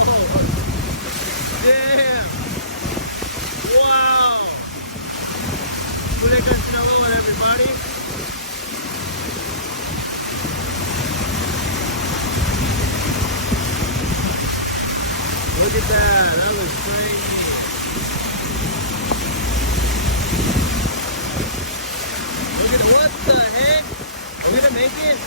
Damn! Wow! Culiacan, Sinaloa, everybody. Look at that. That was crazy. Look at what the heck? We're gonna make it?